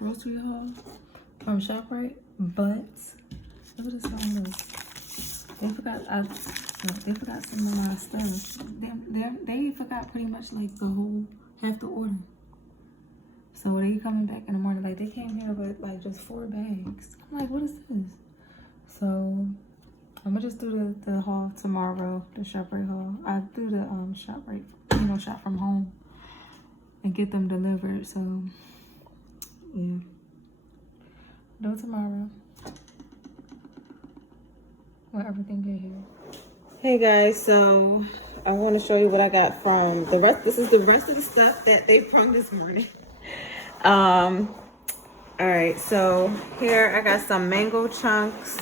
grocery haul from Shoprite, but look at this one. They forgot some of my stuff. They forgot pretty much like the whole half the order. So they coming back in the morning, like they came here with like just 4 bags. I'm like, what is this? So I'm gonna just do the haul tomorrow, the Shoprite haul. I do the Shoprite, shop from home and get them delivered. So yeah, do it tomorrow when everything get here. Hey guys, so I want to show you what I got from the rest. This is the rest of the stuff that they brought this morning. All right, so here I got some mango chunks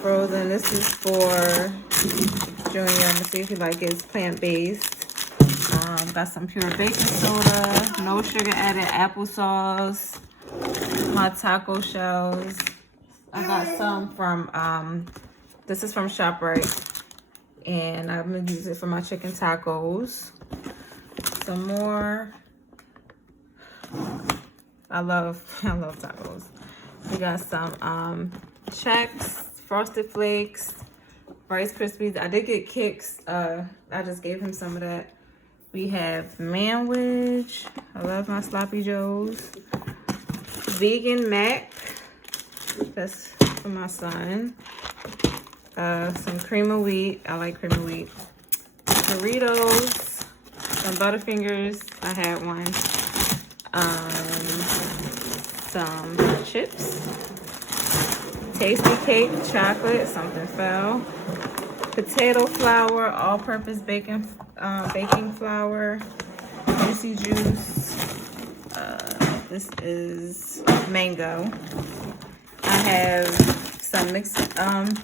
frozen. This is for Junior. I'm gonna see if he like his plant-based. Got some pure baking soda, no sugar added applesauce, my taco shells. I got some from this is from Shoprite, and I'm gonna use it for my chicken tacos. Some more. I love tacos. We got some Chex, Frosted Flakes, Rice Krispies. I did get Kicks. I just gave him some of that. We have Manwich. I love my Sloppy Joes. Vegan Mac. That's for my son. Some cream of wheat. I like cream of wheat. Doritos. Some Butterfingers. I had one. Some chips. Tasty cake, chocolate, something fell. Potato flour, all-purpose baking flour. Juicy juice. This is mango. I have some mixed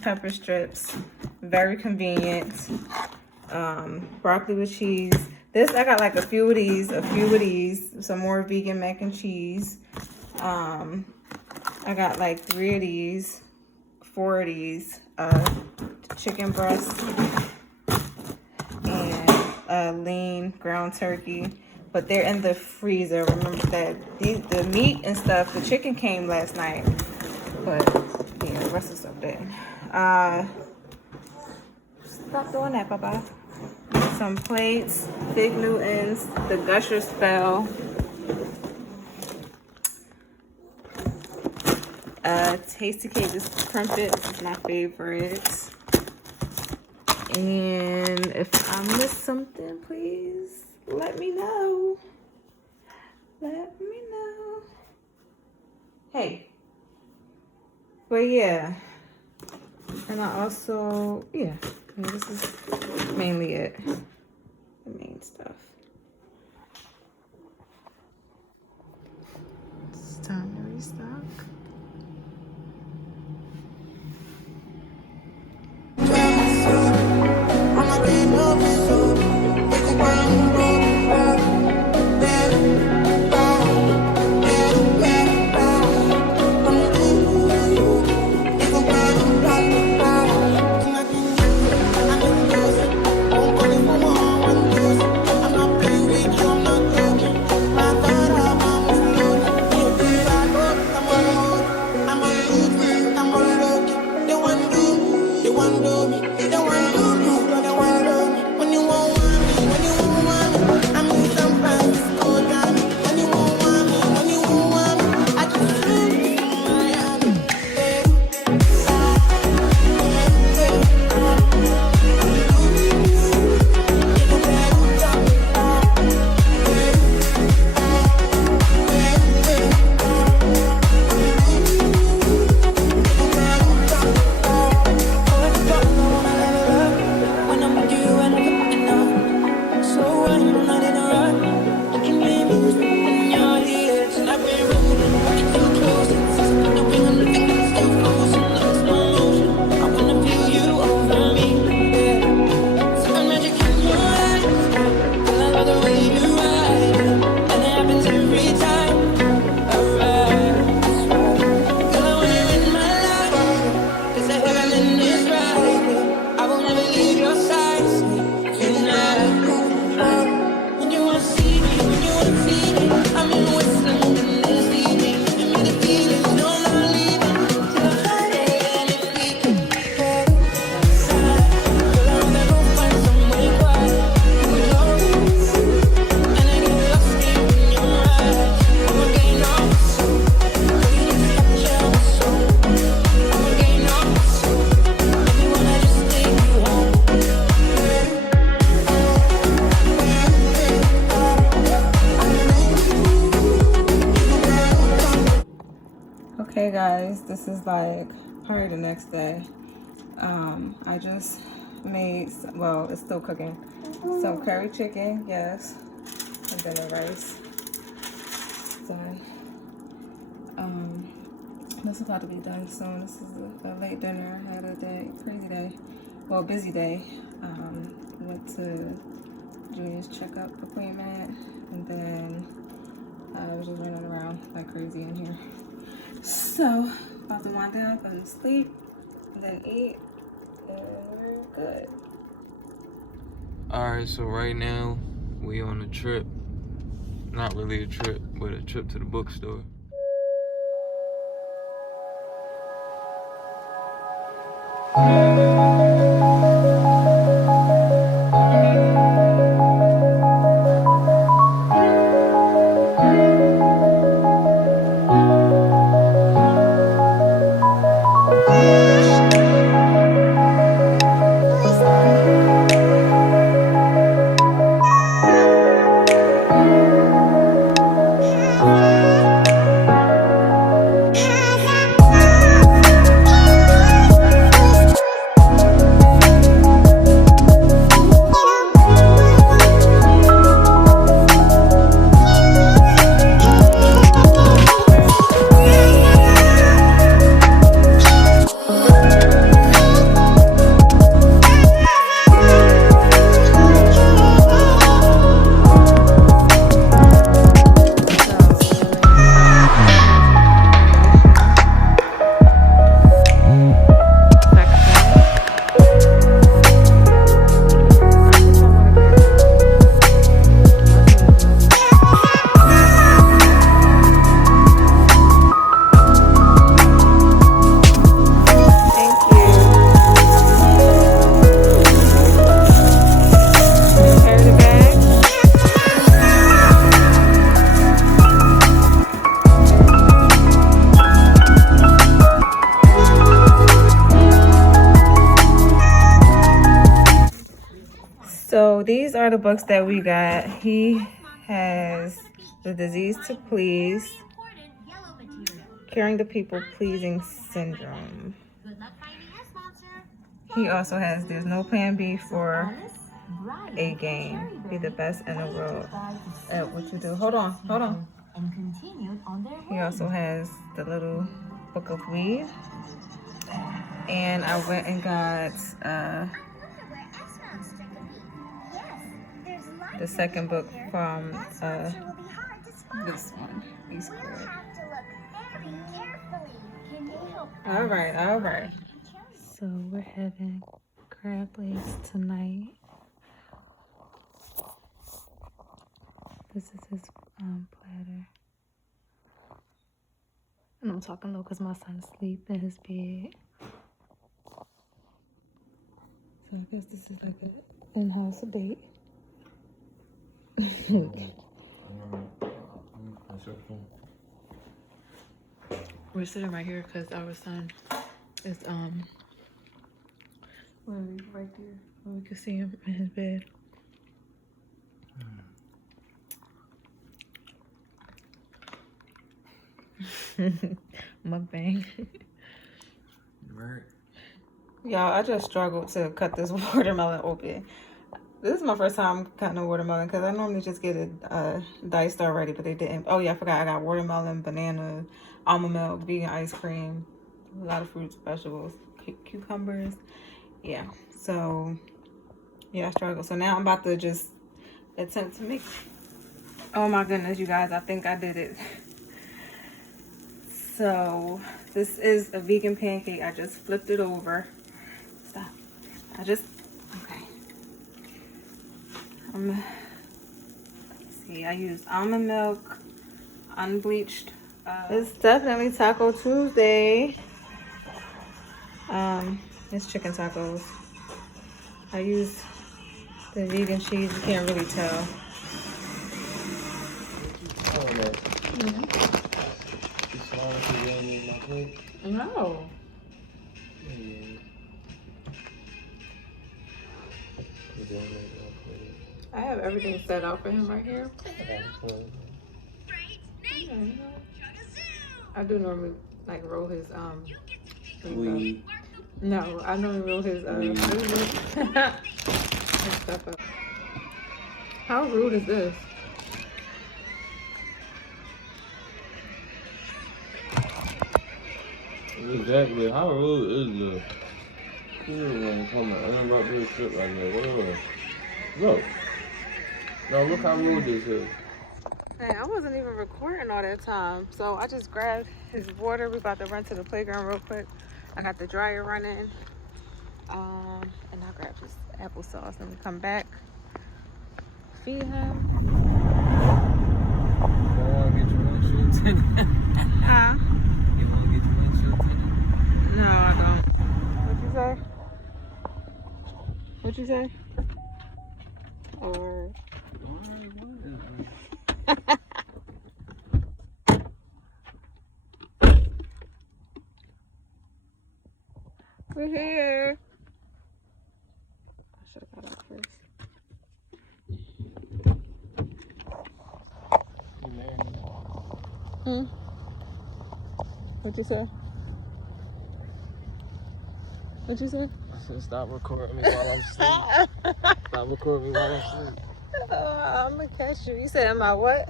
pepper strips. Very convenient. Broccoli with cheese. This, I got like a few of these, some more vegan mac and cheese. I got like 3 of these, 4 of these, chicken breast, and lean ground turkey. But they're in the freezer. Remember that the meat and stuff, the chicken came last night. But yeah, the rest of the stuff didn't. Stop doing that, Papa. Some plates, Fig Newtons, the Gusher Spell, Tasty Cake, this crumpet, this is my favorite. And if I missed something, please let me know. Let me know. Hey. But yeah. And I also, yeah, this is mainly it. The main stuff. It's time to restock. I'm not Hey guys, this is like probably the next day. I just made, well, it's still cooking, some curry chicken, yes, and then the rice. So, this is about to be done soon. This is a late dinner. I had a crazy day, well, busy day. Went to Junior's checkup appointment, and then I was just running around like crazy in here. So, about to wind down, go to sleep, and then eat, and we're good. Alright, so right now, we on a trip. Not really a trip, but a trip to the bookstore. So these are the books that we got. He has The Disease to Please, Caring the People Pleasing Syndrome. He also has There's No Plan B for A Game. Be the best in the world at what you do. Hold on. He also has The Little Book of Weed. And I went and got the second book from this one. He's good. All right. So we're having crab legs tonight. This is his platter. And I'm talking low because my son's asleep in his bed. So I guess this is like an in-house date. We're sitting right here because our son is right there where we can see him in his bed. Mukbang. Right. Y'all, I just struggled to cut this watermelon open. This is my first time cutting a watermelon because I normally just get it diced already, but they didn't. Oh yeah, I forgot. I got watermelon, banana, almond milk, vegan ice cream, a lot of fruits, vegetables, cucumbers. Yeah, so yeah, I struggled. So now I'm about to just attempt to make. Oh my goodness, you guys! I think I did it. So this is a vegan pancake. I just flipped it over. Stop. Okay. Let's see, I used almond milk, unbleached. It's definitely Taco Tuesday. It's chicken tacos. I use the vegan cheese. You can't really tell. No. I have everything set out for him right here. I do normally like roll his We. No, I know he roll his his stuff up. How rude is this? Exactly. How rude is this? You don't come and interrupt this shit like that. Look. No, look how rude this is. Hey, I wasn't even recording all that time. So I just grabbed his water. We about to run to the playground real quick. I got the dryer running. And I grabbed his applesauce and we come back. Feed him. You want to get your windshield tinted? Huh? You want to get your windshield tinted? No, I don't. What'd you say? What'd you say? Or... We're here. I should have got out first. What'd you say? What'd you say? I said stop recording me while I'm asleep. Stop recording me while I'm asleep. I'm gonna catch you. You said, am I what?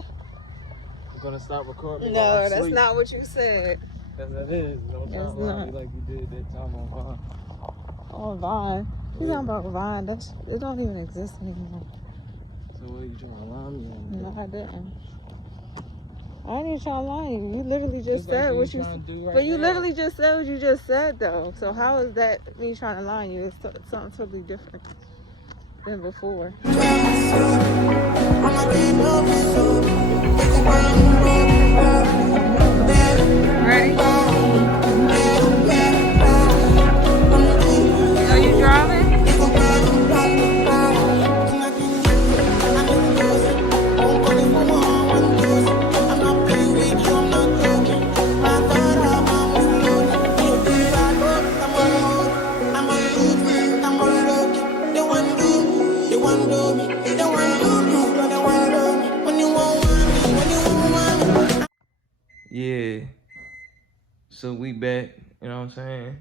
You're gonna stop recording me No, while I'm that's asleep. not what you said. Yes, that is. Don't try to lie me like you did that time on Vine. Oh, Vine. You talking about Vine? It don't even exist anymore. So what, you trying to lie me on? No, I didn't. I ain't even trying to lie to you. You literally just Like said what you trying to do right But you now. literally just said what you just said, though. So how is that me trying to lie to you? It's something totally different than before. Ready? Are you driving? Yeah. So we back, you know what I'm saying?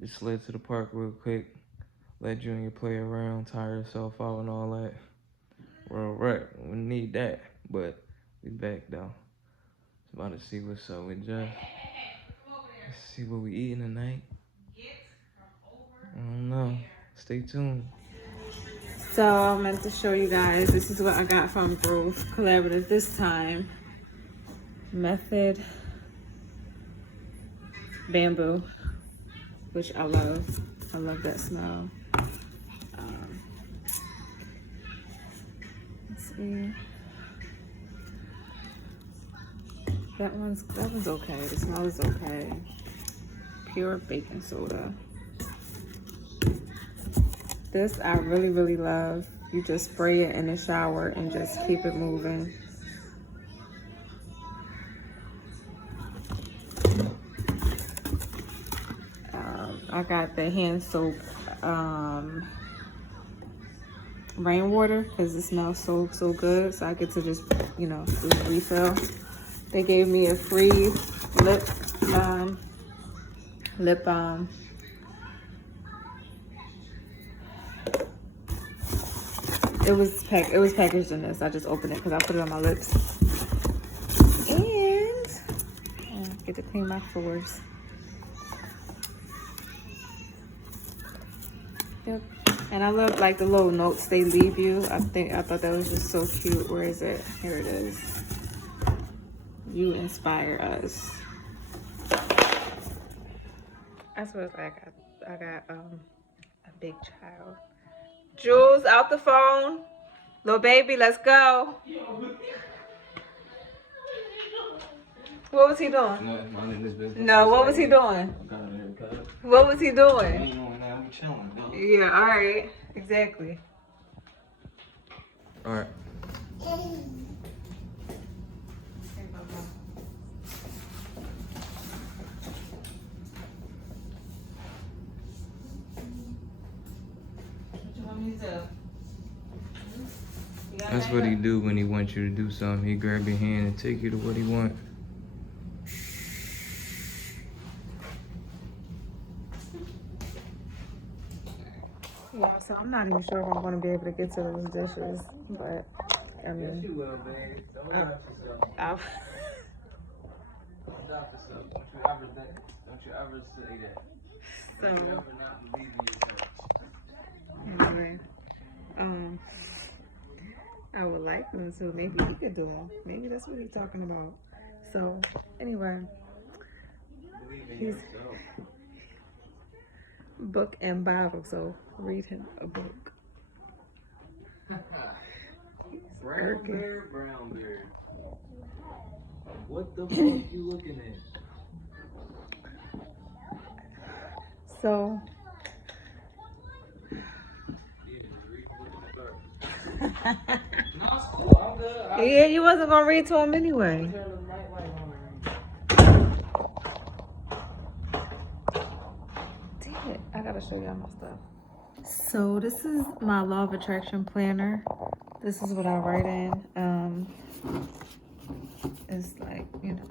Just slid to the park real quick. Let Junior play around, tire yourself out and all that. We're alright. We need that. But we back though. It's about to see what's up with Jeff. Let's see what we eating tonight. I don't know. Stay tuned. So I meant to show you guys. This is what I got from Growth Collaborative this time. Method bamboo, which I love. I love that smell. Let's see. That one's okay. The smell is okay. Pure baking soda. This I really, really love. You just spray it in the shower and just keep it moving. I got the hand soap rainwater because it smells so good. So I get to just, you know, do a refill. They gave me a free lip it was packaged in this. I just opened it because I put it on my lips. And get to clean my floors. Yep. And I love like the little notes they leave you. I thought that was just so cute. Where is it? Here it is. You inspire us. That's what it's like. I got a big child. Jules, out the phone. Little baby, let's go. What was he doing? No, what was he doing? What was he doing? Yeah, all right. Exactly. All right. That's what he do when he wants you to do something. He grab your hand and take you to what he wants. Yeah, so I'm not even sure if I'm gonna be able to get to those dishes, but I Yes, mean, you will, babe. Don't doubt yourself. I'll, Don't doubt yourself. Don't you ever say that. Don't you so ever not believe in yourself. anyway, um, I would like them to. Maybe he could do them. Maybe that's what he's talking about. So anyway, Believe in he's yourself. book and Bible, so read him a book. Brown bear. What the fuck you looking at? So Yeah, read the book in the dark. No, it's cool. I'm good. yeah, you wasn't gonna read to him anyway. Turn the night light on. Damn it, I gotta show y'all my stuff. So this is my law of attraction planner. This is what I write in. It's like, you know,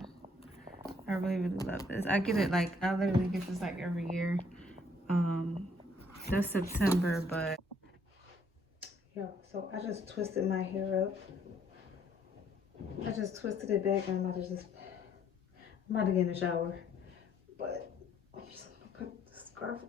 I really, really love this. I get it like, I literally get this like every year. That's September, but yeah, so I just twisted my hair up. I just twisted it back and I'm about to get in the shower. But I'm just gonna put the scarf